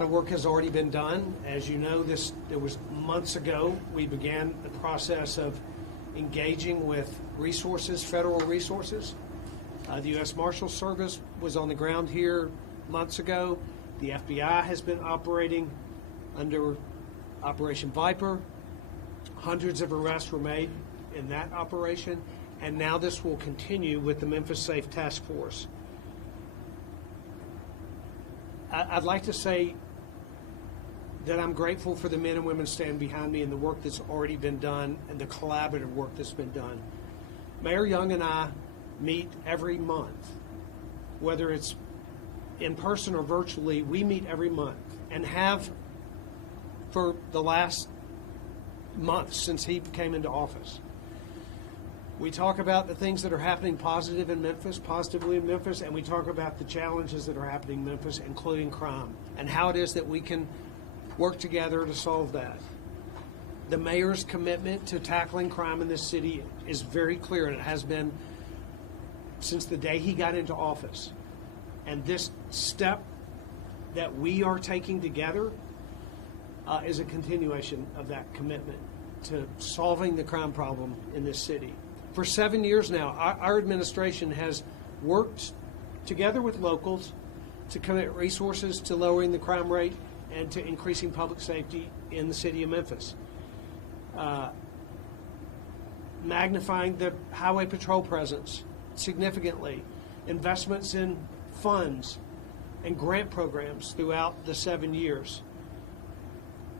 The work has already been done. As you know, it was months ago we began the process of engaging with resources, federal resources. The U.S. Marshals Service was on the ground here months ago. The FBI has been operating under Operation Viper. Hundreds of arrests were made in that operation, and now this will continue with the Memphis Safe Task Force. I'd like to say that I'm grateful for the men and women standing behind me and the work that's already been done and the collaborative work that's been done. Mayor Young and I meet every month, whether it's in person or virtually. We meet every month and have for the last month since he came into office. We talk about the things that are happening positively in Memphis, and we talk about the challenges that are happening in Memphis, including crime, and how it is that we can work together to solve that. The mayor's commitment to tackling crime in this city is very clear, and it has been since the day he got into office. And this step that we are taking together is a continuation of that commitment to solving the crime problem in this city. For 7 years now, our administration has worked together with locals to commit resources to lowering the crime rate and to increasing public safety in the city of Memphis. Magnifying the highway patrol presence significantly, investments in funds and grant programs throughout the 7 years.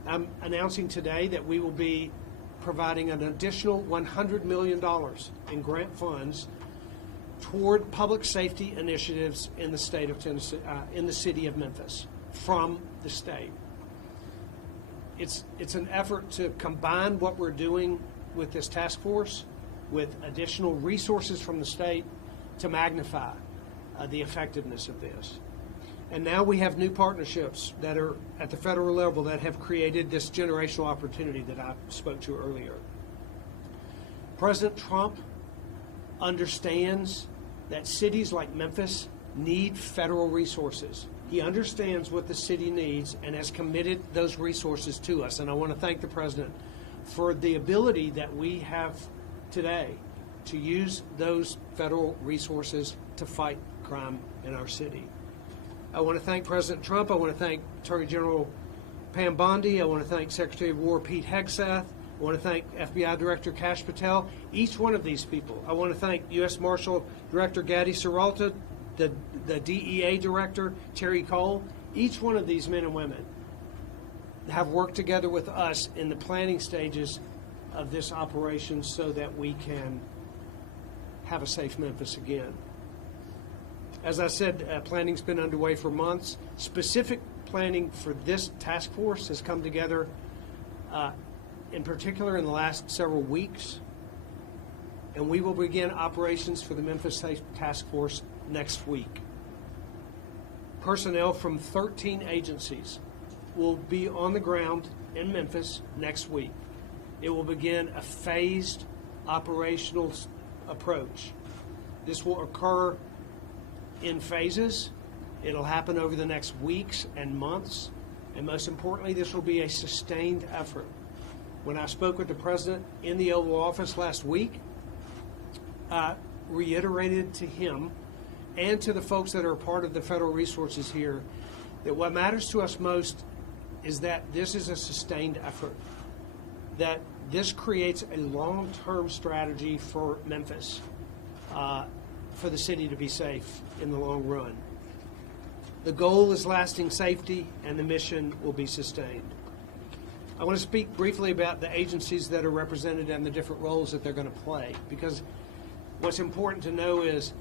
I'm announcing today that we will be providing an additional $100 million in grant funds toward public safety initiatives in the state of Tennessee, in the city of Memphis, from the state. It's an effort to combine what we're doing with this task force with additional resources from the state to magnify the effectiveness of this. And now we have new partnerships that are at the federal level that have created this generational opportunity that I spoke to earlier. President Trump understands that cities like Memphis need federal resources. He understands what the city needs and has committed those resources to us. And I want to thank the President for the ability that we have today to use those federal resources to fight crime in our city. I want to thank President Trump. I want to thank Attorney General Pam Bondi. I want to thank Secretary of War Pete Hegseth. I want to thank FBI Director Kash Patel. Each one of these people. I want to thank U.S. Marshal Director Gadi Serralta, the DEA Director Terry Cole. Each one of these men and women have worked together with us in the planning stages of this operation so that we can have a safe Memphis again. As I said, planning's been underway for months. Specific planning for this task force has come together, in particular in the last several weeks. And we will begin operations for the Memphis Safe Task Force next week. Personnel from 13 agencies will be on the ground in Memphis next week. It will begin a phased operational approach. This will occur in phases. It'll happen over the next weeks and months, and most importantly, this will be a sustained effort. When I spoke with the President in the Oval Office last week, I reiterated to him and to the folks that are a part of the federal resources here that what matters to us most is that this is a sustained effort, that this creates a long-term strategy for Memphis, for the city to be safe in the long run. The goal is lasting safety, and the mission will be sustained. I want to speak briefly about the agencies that are represented and the different roles that they're going to play, because what's important to know is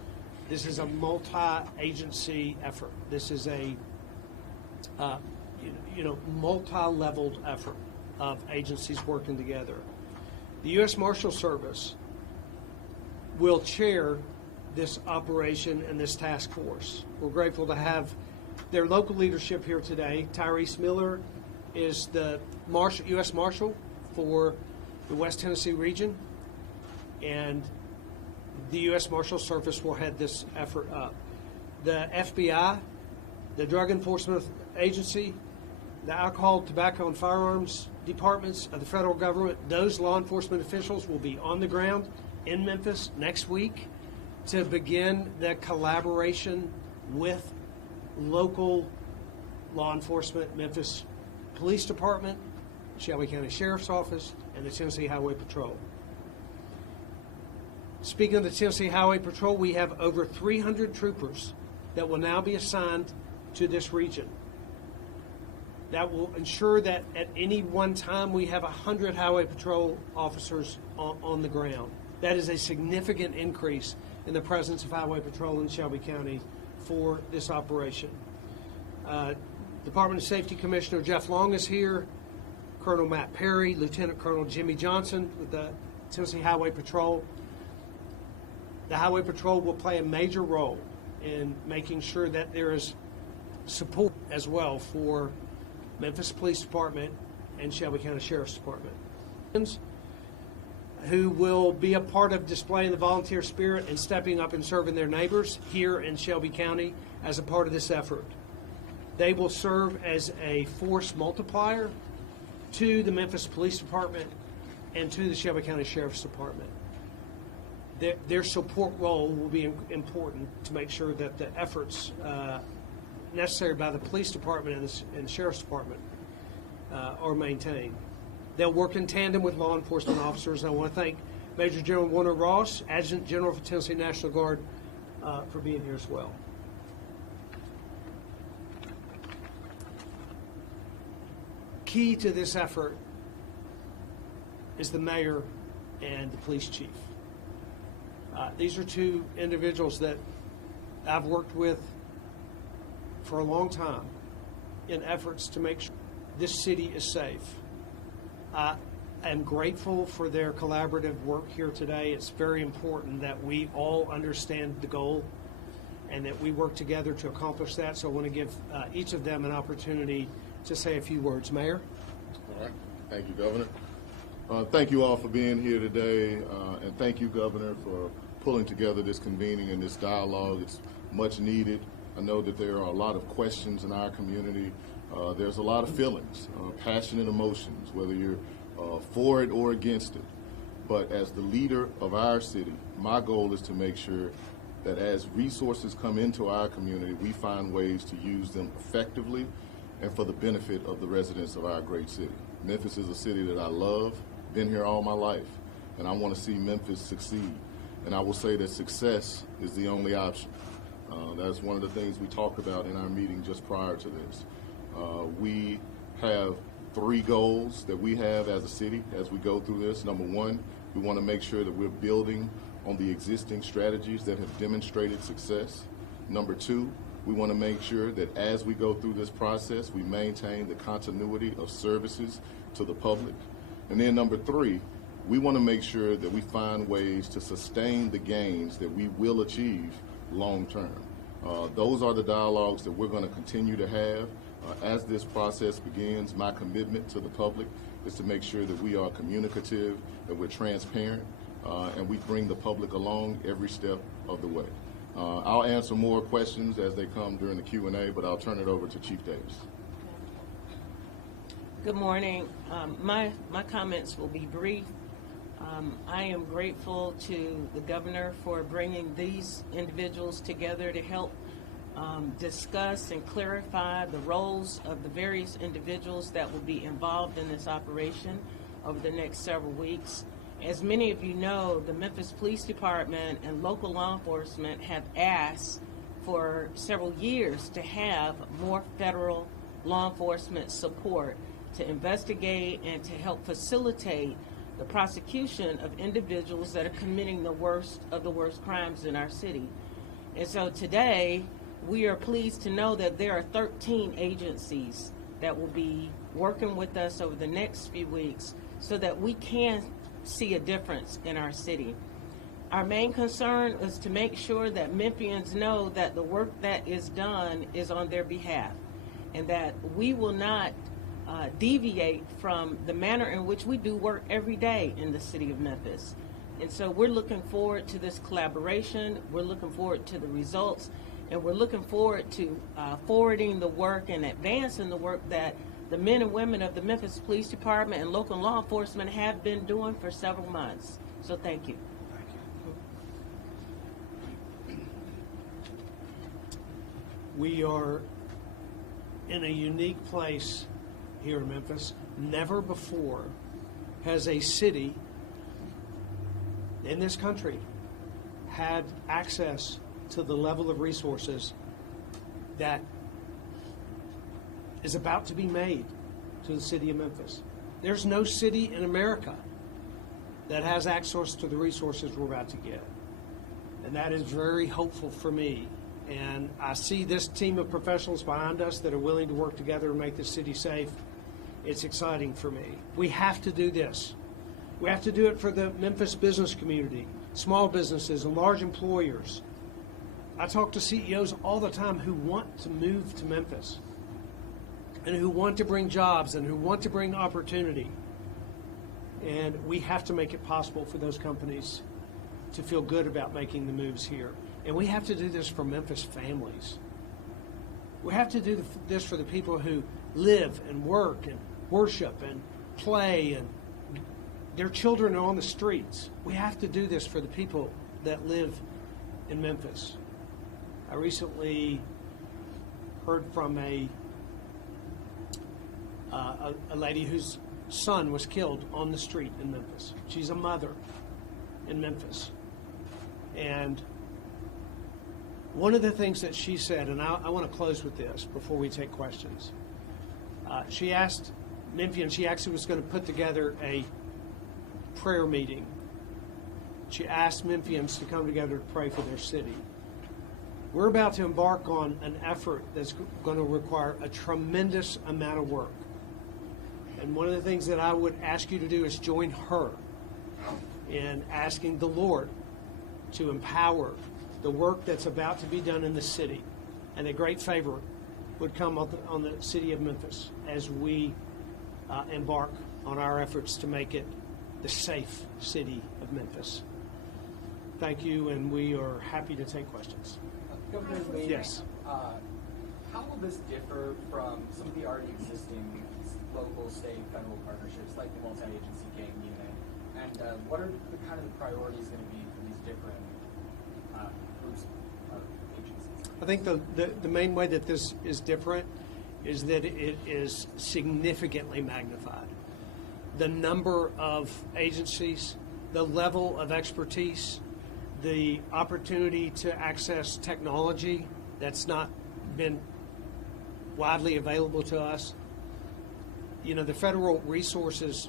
this is a multi-agency effort. This is a multi-leveled effort of agencies working together. The U.S. Marshals Service will chair this operation and this task force. We're grateful to have their local leadership here today. Tyrese Miller is the U.S. Marshal for the West Tennessee region, and the U.S. Marshals Service will head this effort up. The FBI, the Drug Enforcement Agency, the alcohol, tobacco, and firearms departments of the federal government. Those law enforcement officials will be on the ground in Memphis next week to begin the collaboration with local law enforcement, Memphis Police Department, Shelby County Sheriff's Office, and the Tennessee Highway Patrol. Speaking of the Tennessee Highway Patrol, we have over 300 troopers that will now be assigned to this region. That will ensure that at any one time we have 100 Highway Patrol officers on the ground. That is a significant increase in the presence of Highway Patrol in Shelby County for this operation. Department of Safety Commissioner Jeff Long is here, Colonel Matt Perry, Lieutenant Colonel Jimmy Johnson with the Tennessee Highway Patrol. The Highway Patrol will play a major role in making sure that there is support as well for Memphis Police Department and Shelby County Sheriff's Department, who will be a part of displaying the volunteer spirit and stepping up and serving their neighbors here in Shelby County as a part of this effort. They will serve as a force multiplier to the Memphis Police Department and to the Shelby County Sheriff's Department. Their support role will be important to make sure that the efforts necessary by the police department and the sheriff's department are maintained. They'll work in tandem with law enforcement officers. I want to thank Major General Warner Ross, Adjutant General for Tennessee National Guard, for being here as well. Key to this effort is the mayor and the police chief. These are two individuals that I've worked with for a long time in efforts to make sure this city is safe. I am grateful for their collaborative work here today. It's very important that we all understand the goal and that we work together to accomplish that. So I want to give each of them an opportunity to say a few words. Mayor? All right. Thank you, Governor. Thank you all for being here today, and thank you, Governor, for pulling together this convening and this dialogue. It's much needed. I know that there are a lot of questions in our community. There's a lot of feelings, passionate emotions, whether you're for it or against it. But as the leader of our city, my goal is to make sure that as resources come into our community, we find ways to use them effectively and for the benefit of the residents of our great city. Memphis is a city that I love, been here all my life, and I want to see Memphis succeed. And I will say that success is the only option. That's one of the things we talked about in our meeting just prior to this. We have 3 goals that we have as a city as we go through this. Number 1, we want to make sure that we're building on the existing strategies that have demonstrated success. Number 2, we want to make sure that as we go through this process, we maintain the continuity of services to the public. And then number 3, we want to make sure that we find ways to sustain the gains that we will achieve long term. Those are the dialogues that we're going to continue to have. As this process begins, my commitment to the public is to make sure that we are communicative, that we're transparent, and we bring the public along every step of the way. I'll answer more questions as they come during the Q&A, but I'll turn it over to Chief Davis. Good morning. My comments will be brief. I am grateful to the governor for bringing these individuals together to help discuss and clarify the roles of the various individuals that will be involved in this operation over the next several weeks. As many of you know, the Memphis Police Department and local law enforcement have asked for several years to have more federal law enforcement support to investigate and to help facilitate the prosecution of individuals that are committing the worst of the worst crimes in our city. And so today, we are pleased to know that there are 13 agencies that will be working with us over the next few weeks so that we can see a difference in our city. Our main concern is to make sure that Memphians know that the work that is done is on their behalf and that we will not deviate from the manner in which we do work every day in the city of Memphis. And so we're looking forward to this collaboration, we're looking forward to the results, and we're looking forward to forwarding the work and advancing the work that the men and women of the Memphis Police Department and local law enforcement have been doing for several months. So thank you. We are in a unique place here in Memphis. Never before has a city in this country had access to the level of resources that is about to be made to the city of Memphis. There's no city in America that has access to the resources we're about to get. And that is very hopeful for me. And I see this team of professionals behind us that are willing to work together and make this city safe. It's exciting for me. We have to do this. We have to do it for the Memphis business community, small businesses and large employers. I talk to CEOs all the time who want to move to Memphis and who want to bring jobs and who want to bring opportunity. And we have to make it possible for those companies to feel good about making the moves here. And we have to do this for Memphis families. We have to do this for the people who live and work and worship and play and their children are on the streets. We have to do this for the people that live in Memphis. I recently heard from a lady whose son was killed on the street in Memphis. She's a mother in Memphis. And one of the things that she said, and I want to close with this before we take questions. She asked Memphians, she actually was going to put together a prayer meeting. She asked Memphians to come together to pray for their city. We're about to embark on an effort that's going to require a tremendous amount of work. And one of the things that I would ask you to do is join her in asking the Lord to empower the work that's about to be done in the city. And a great favor would come on the city of Memphis as we embark on our efforts to make it the safe city of Memphis. Thank you, and we are happy to take questions. Governor Lee, Yes. how will this differ from some of the already existing local, state, federal partnerships like the multi-agency gang unit? And what are the kind of the priorities going to be for these different groups of agencies? I think the main way that this is different is that it is significantly magnified. The number of agencies, the level of expertise, the opportunity to access technology that's not been widely available to us. You know, the federal resources,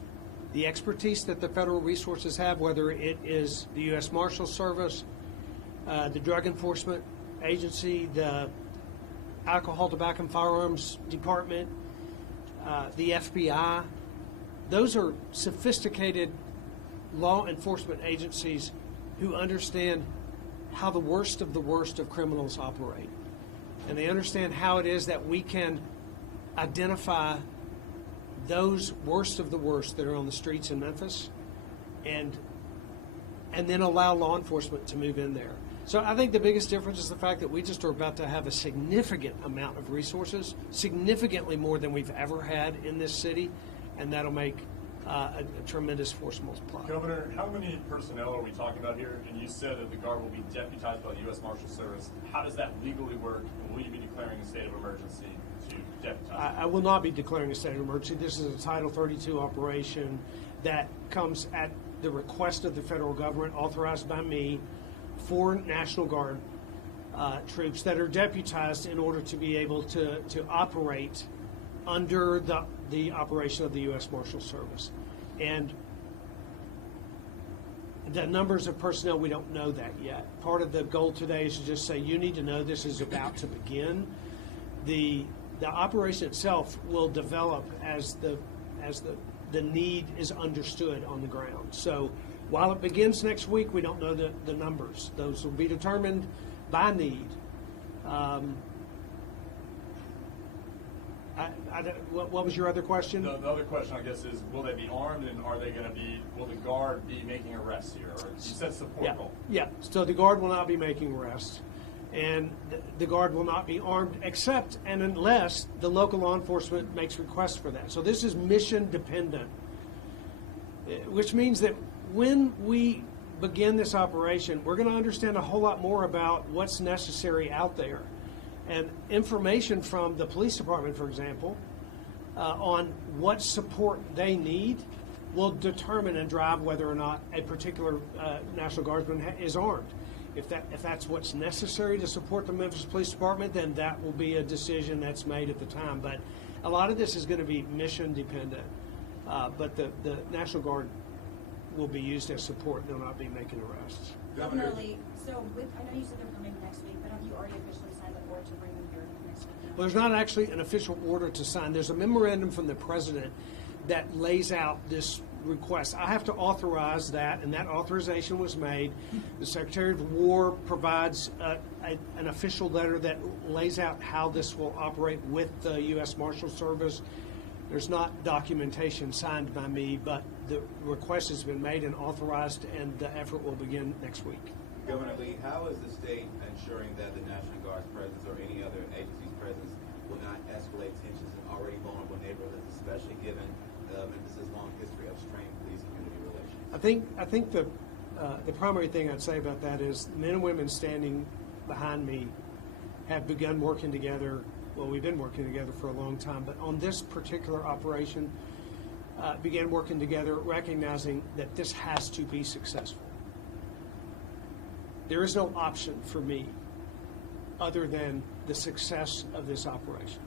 the expertise that the federal resources have, whether it is the U.S. Marshals Service, the Drug Enforcement Agency, the Alcohol, Tobacco, and Firearms Department, the FBI, those are sophisticated law enforcement agencies who understand how the worst of criminals operate. And they understand how it is that we can identify those worst of the worst that are on the streets in Memphis and then allow law enforcement to move in there. So I think the biggest difference is the fact that we just are about to have a significant amount of resources, significantly more than we've ever had in this city, and that'll make a tremendous force multiplier. Governor, how many personnel are we talking about here? And you said that the Guard will be deputized by the U.S. Marshals Service. How does that legally work? And will you be declaring a state of emergency to deputize? I will not be declaring a state of emergency. This is a Title 32 operation that comes at the request of the federal government, authorized by me, for National Guard troops that are deputized in order to be able to operate under the operation of the U.S. Marshals Service. And the numbers of personnel, we don't know that yet. Part of the goal today is to just say, you need to know this is about to begin. The operation itself will develop as the need is understood on the ground. So while it begins next week, we don't know the numbers. Those will be determined by need. What was your other question? The other question, I guess, is will they be armed, and will the Guard be making arrests here? Or you said support role. Yeah, so the Guard will not be making arrests. And the Guard will not be armed except and unless the local law enforcement makes requests for that. So this is mission dependent, which means that when we begin this operation, we're going to understand a whole lot more about what's necessary out there. And information from the police department, for example, on what support they need will determine and drive whether or not a particular National Guardsman is armed. If that's what's necessary to support the Memphis Police Department, then that will be a decision that's made at the time. But a lot of this is going to be mission dependent. But the National Guard will be used as support. They'll not be making arrests. Governor Lee, so I know you said they're coming next week, but have you already officially signed the order to bring them here next week? Well, there's not actually an official order to sign. There's a memorandum from the president that lays out this request. I have to authorize that, and that authorization was made. The Secretary of War provides an official letter that lays out how this will operate with the U.S. Marshal Service. There's not documentation signed by me, but the request has been made and authorized, and the effort will begin next week. Governor Lee, how is the state ensuring that the National Guard's presence or any other agency's presence will not escalate tensions in already vulnerable neighborhoods, especially given Memphis' long history of strained police-community relations? I think the primary thing I'd say about that is men and women standing behind me have begun working together. Well, we've been working together for a long time, but on this particular operation, began working together, recognizing that this has to be successful. There is no option for me other than the success of this operation.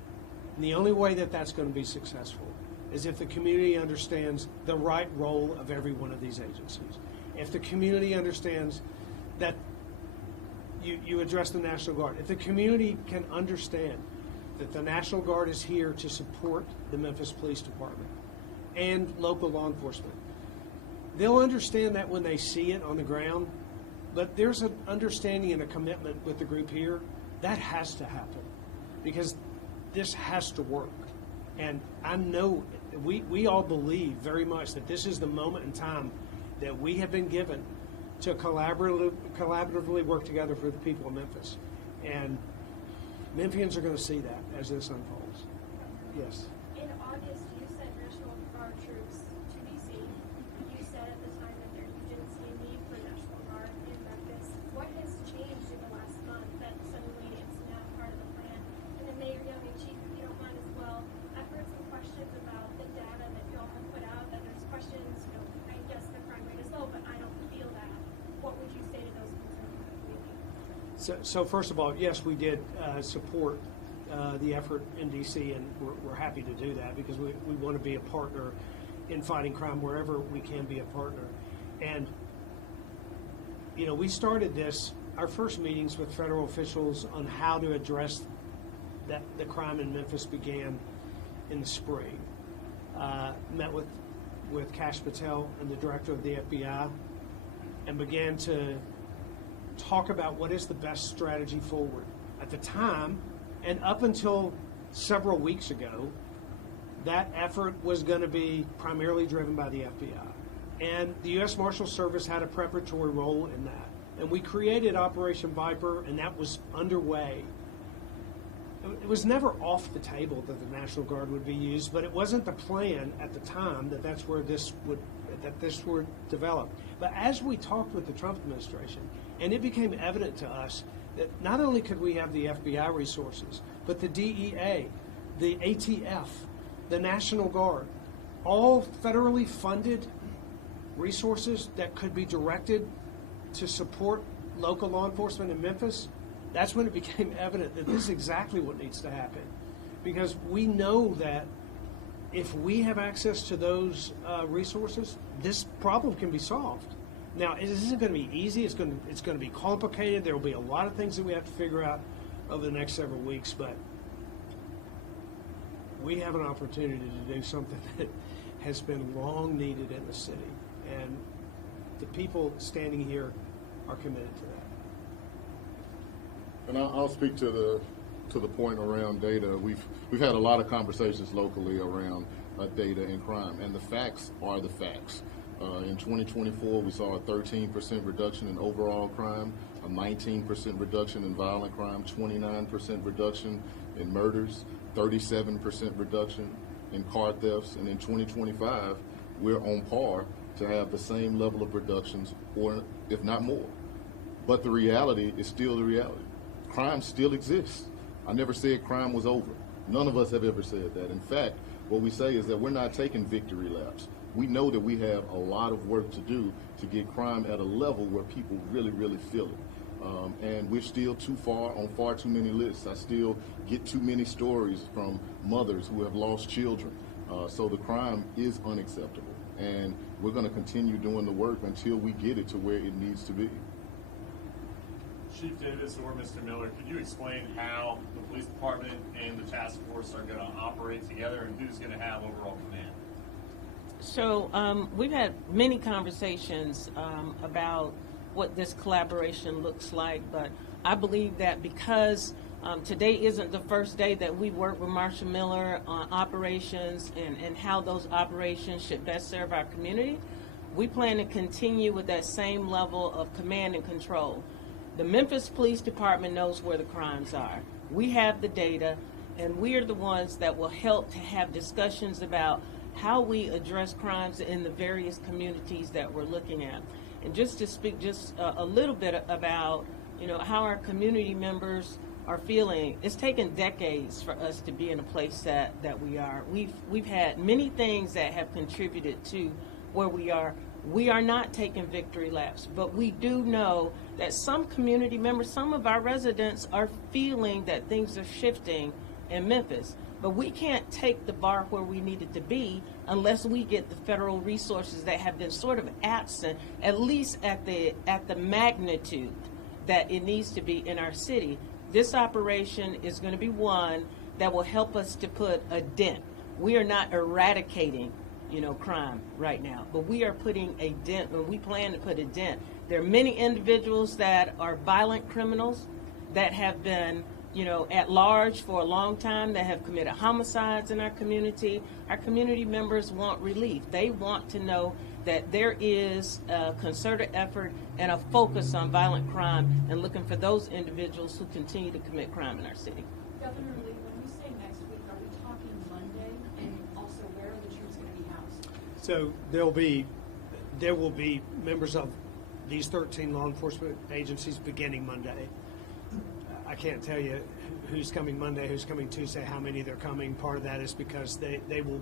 And the only way that that's going to be successful is if the community understands the right role of every one of these agencies. If the community understands that you address the National Guard, if the community can understand that the National Guard is here to support the Memphis Police Department and local law enforcement, they'll understand that when they see it on the ground. But there's an understanding and a commitment with the group here that has to happen because this has to work. And I know we all believe very much that this is the moment in time that we have been given to collaboratively work together for the people of Memphis. And Memphians are going to see that as this unfolds. Yes. In August, you sent National Guard troops to D.C. You said at the time that you didn't see a need for National Guard in Memphis. What has changed in the last month that suddenly it's now part of the plan? And then Mayor Young and Chief, if you don't mind as well, I've heard some questions about the data that you all have put out, that there's questions, I guess the crime rate is low, but I don't feel that. What would you say to those concerns in the community? So first of all, yes, we did support the effort in D.C., and we're happy to do that because we want to be a partner in fighting crime wherever we can be a partner. And, we started our first meetings with federal officials on how to address the crime in Memphis began in the spring. Met with Kash Patel and the director of the FBI and began to talk about what is the best strategy forward. At the time, and up until several weeks ago, that effort was going to be primarily driven by the FBI. And the U.S. Marshal Service had a preparatory role in that. And we created Operation Viper, and that was underway. It was never off the table that the National Guard would be used, but it wasn't the plan at the time that this would develop. But as we talked with the Trump administration, and it became evident to us that not only could we have the FBI resources, but the DEA, the ATF, the National Guard, all federally funded resources that could be directed to support local law enforcement in Memphis. That's when it became evident that this is exactly what needs to happen. Because we know that if we have access to those resources, this problem can be solved. Now, it isn't going to be easy. It's going to be complicated. There will be a lot of things that we have to figure out over the next several weeks, but we have an opportunity to do something that has been long needed in the city, and the people standing here are committed to that. And I'll speak to the point around data. We've had a lot of conversations locally around data and crime, and the facts are the facts. In 2024, we saw a 13% reduction in overall crime, a 19% reduction in violent crime, 29% reduction in murders, 37% reduction in car thefts, and in 2025, we're on par to have the same level of reductions, or if not more. But the reality is still the reality. Crime still exists. I never said crime was over. None of us have ever said that. In fact, what we say is that we're not taking victory laps. We know that we have a lot of work to do to get crime at a level where people really, really feel it. And we're still too far on far too many lists. I still get too many stories from mothers who have lost children. So the crime is unacceptable. And we're going to continue doing the work until we get it to where it needs to be. Chief Davis or Mr. Miller, could you explain how the police department and the task force are going to operate together and who's going to have overall command? So we've had many conversations about what this collaboration looks like, but I believe that because today isn't the first day that we work with Marshall Miller on operations and how those operations should best serve our community, we plan to continue with that same level of command and control. The Memphis Police Department knows where the crimes are. We have the data, and we are the ones that will help to have discussions about how we address crimes in the various communities that we're looking at. And just to speak just a little bit about, how our community members are feeling, it's taken decades for us to be in a place that we are. We've had many things that have contributed to where we are. We are not taking victory laps, but we do know that some community members, some of our residents are feeling that things are shifting in Memphis. But we can't take the bar where we need it to be unless we get the federal resources that have been sort of absent, at least at the magnitude that it needs to be in our city. This operation is going to be one that will help us to put a dent. We are not eradicating, crime right now, but we are putting a dent, and we plan to put a dent. There are many individuals that are violent criminals that have been at large for a long time, that have committed homicides in our community. Our community members want relief. They want to know that there is a concerted effort and a focus on violent crime and looking for those individuals who continue to commit crime in our city. Governor Lee, when you say next week, are we talking Monday? And also, where are the troops going to be housed? So there will be members of these 13 law enforcement agencies beginning Monday. I can't tell you who's coming Monday, who's coming Tuesday, how many they're coming. Part of that is because they will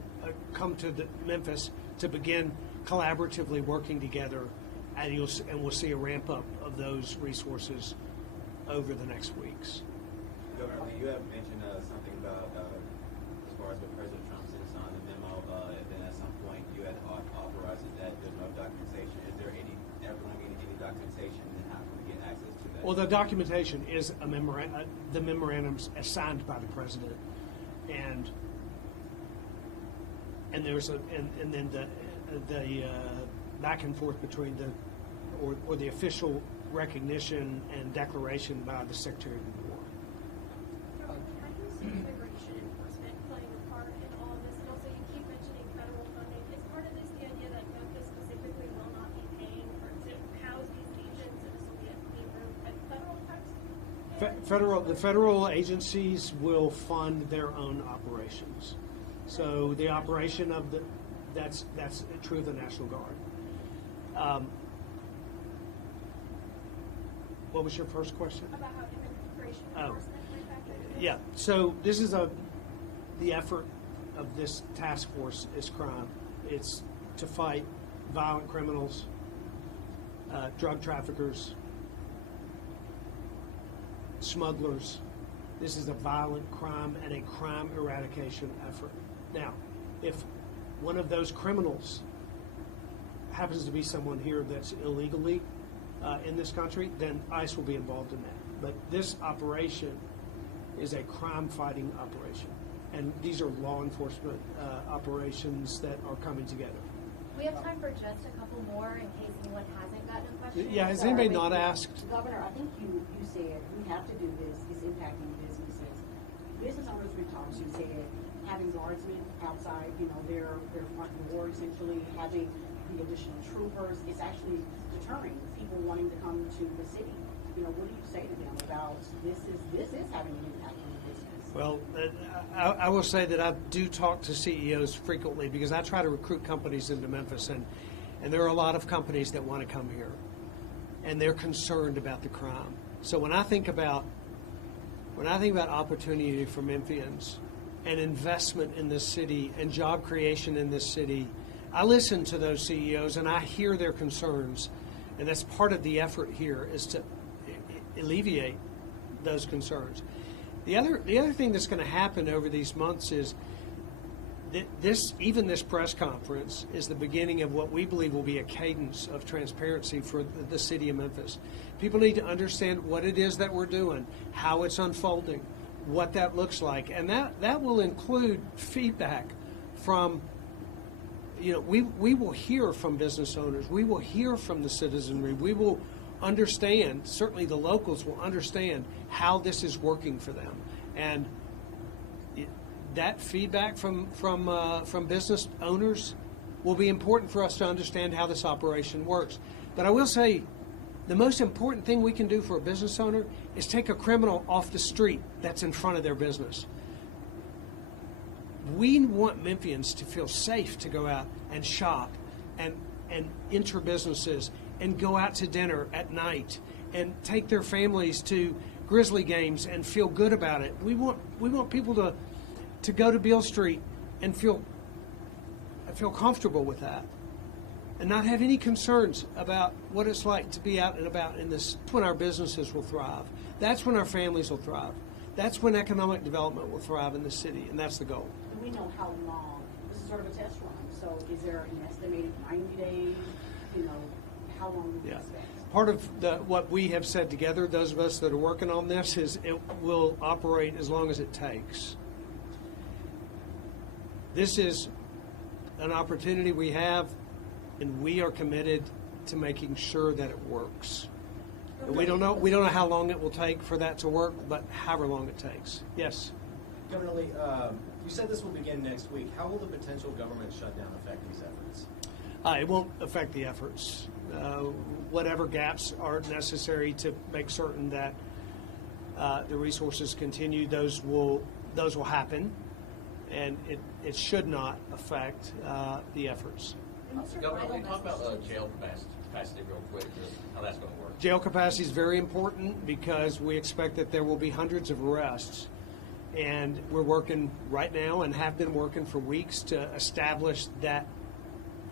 come to Memphis to begin collaboratively working together, and we'll see a ramp up of those resources over the next weeks. Governor, you have mentioned something about as far as what President Trump said on the memo, and then at some point you had authorized that there's no documentation. Is there ever going to be any documentation, and how can we get access to that? Well, the documentation is the memorandums assigned by the president, and there's and then the back and forth between or the official recognition and declaration by the Secretary of War. How do you see immigration enforcement playing a part in all of this? And also, you keep mentioning federal funding. Is part of this the idea that Memphis specifically will not be paying to house these agents, and this will be moved by federal taxpayers? The federal agencies will fund their own operations. So the operation of that's true of the National Guard. What was your first question? About how immigration enforcement might factor into this? Yeah. So this is the effort of this task force is crime. It's to fight violent criminals, drug traffickers, smugglers. This is a violent crime and a crime eradication effort. Now, if one of those criminals happens to be someone here that's illegally in this country, then ICE will be involved in that. But this operation is a crime-fighting operation, and these are law enforcement operations that are coming together. We have time for just a couple more in case anyone hasn't gotten a question. Yeah, has anybody not asked? Governor, I think you said we have to do this. It's impacting businesses. Business owners we talked to said having guardsmen outside, their front door, essentially having the additional troopers, it's actually deterring people wanting to come to the city. You know, what do you say to them about this is having an impact on the business? Well, I will say that I do talk to CEOs frequently because I try to recruit companies into Memphis, and there are a lot of companies that want to come here, and they're concerned about the crime. So when I think about opportunity for Memphians and investment in this city and job creation in this city, I listen to those CEOs and I hear their concerns, and that's part of the effort here is to alleviate those concerns. The other thing that's going to happen over these months is that this press conference is the beginning of what we believe will be a cadence of transparency for the city of Memphis. People need to understand what it is that we're doing, how it's unfolding, what that looks like, and that will include feedback from, you know, we will hear from business owners, we will hear from the citizenry, we will understand, certainly the locals will understand how this is working for them, and that feedback from business owners will be important for us to understand how this operation works. But I will say, the most important thing we can do for a business owner is take a criminal off the street that's in front of their business. We want Memphians to feel safe to go out and shop and enter businesses and go out to dinner at night and take their families to Grizzly games and feel good about it. We want people to go to Beale Street and feel comfortable with that and not have any concerns about what it's like to be out and about in this. That's when our businesses will thrive. That's when our families will thrive. That's when economic development will thrive in the city, and that's the goal. Do we know how long? This is sort of a test run, so is there an estimated 90 days? You know, how long do you expect? Part of what we have said together, those of us that are working on this, is it will operate as long as it takes. This is an opportunity we have, and we are committed to making sure that it works. And we don't know how long it will take for that to work, but however long it takes. Yes. Governor Lee, you said this will begin next week. How will the potential government shutdown affect these efforts? It won't affect the efforts. Whatever gaps are necessary to make certain that the resources continue, those will happen, and it should not affect the efforts. Governor, can you talk about jail capacity real quick, how that's going to work? Jail capacity is very important because we expect that there will be hundreds of arrests. And we're working right now and have been working for weeks to establish that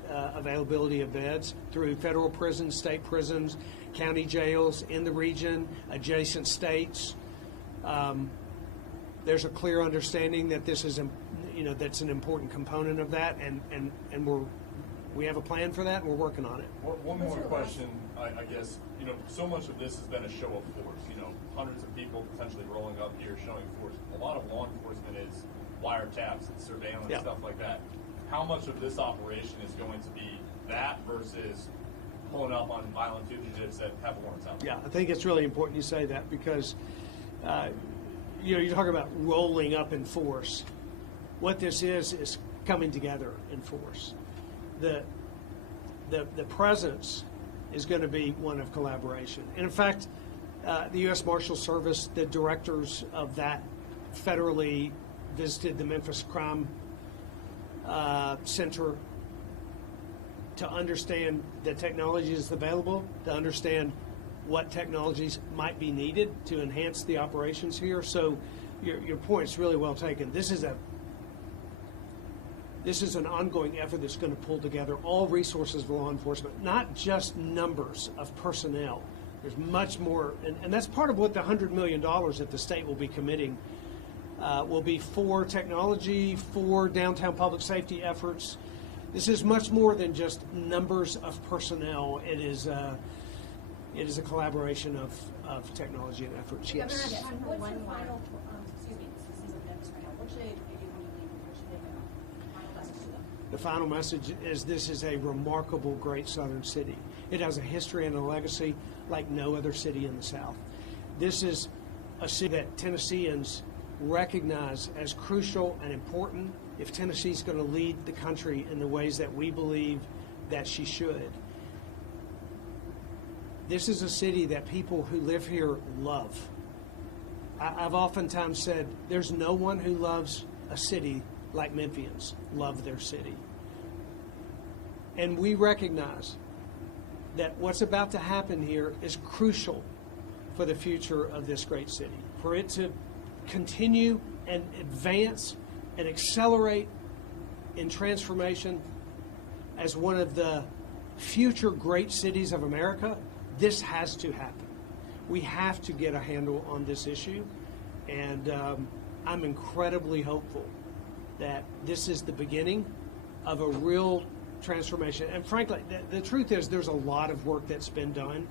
availability of beds through federal prisons, state prisons, county jails in the region, adjacent states. There's a clear understanding that this is, that's an important component of that, and we have a plan for that, and we're working on it. One more question, I guess. So much of this has been a show of force. Hundreds of people potentially rolling up here showing force. A lot of law enforcement is wiretaps and surveillance, stuff like that. How much of this operation is going to be that versus pulling up on violent fugitives that have warrants out? Yeah, I think it's really important you say that because, you're talking about rolling up in force. What this is coming together in force. The presence is going to be one of collaboration. And in fact, the U.S. Marshal Service, the directors of that federally visited the Memphis Crime Center to understand the technologies available, to understand what technologies might be needed to enhance the operations here. So your point's really well taken. This is an ongoing effort that's going to pull together all resources of law enforcement, not just numbers of personnel. There's much more, and that's part of what the $100 million that the state will be committing will be for technology, for downtown public safety efforts. This is much more than just numbers of personnel. It is a collaboration of technology and efforts. Yes. What's your final, excuse me, this is Memphis right now. What should they do when you leave? What should they final message to them? The final message is this is a remarkable, great southern city. It has a history and a legacy like no other city in the South. This is a city that Tennesseans recognize as crucial and important if Tennessee's going to lead the country in the ways that we believe that she should. This is a city that people who live here love. I've oftentimes said there's no one who loves a city like Memphians love their city. And we recognize that what's about to happen here is crucial for the future of this great city. For it to continue and advance and accelerate in transformation as one of the future great cities of America, this has to happen. We have to get a handle on this issue, and I'm incredibly hopeful that this is the beginning of a real transformation. And frankly, the truth is there's a lot of work that's been done.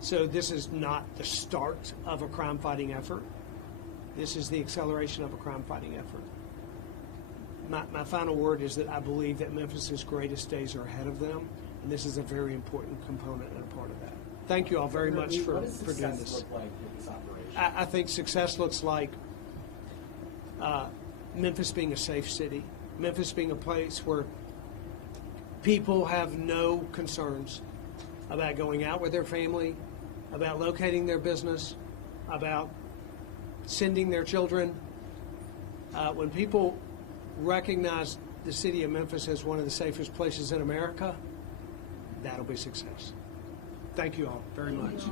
So this is not the start of a crime-fighting effort. This is the acceleration of a crime-fighting effort. My final word is that I believe that Memphis's greatest days are ahead of them, and this is a very important component and a part of that. Thank you all very much for doing this. What does success look like with this operation? I think success looks like Memphis being a safe city, Memphis being a place where people have no concerns about going out with their family, about locating their business, about sending their children. When people recognize the city of Memphis as one of the safest places in America, that'll be success. Thank you all very much.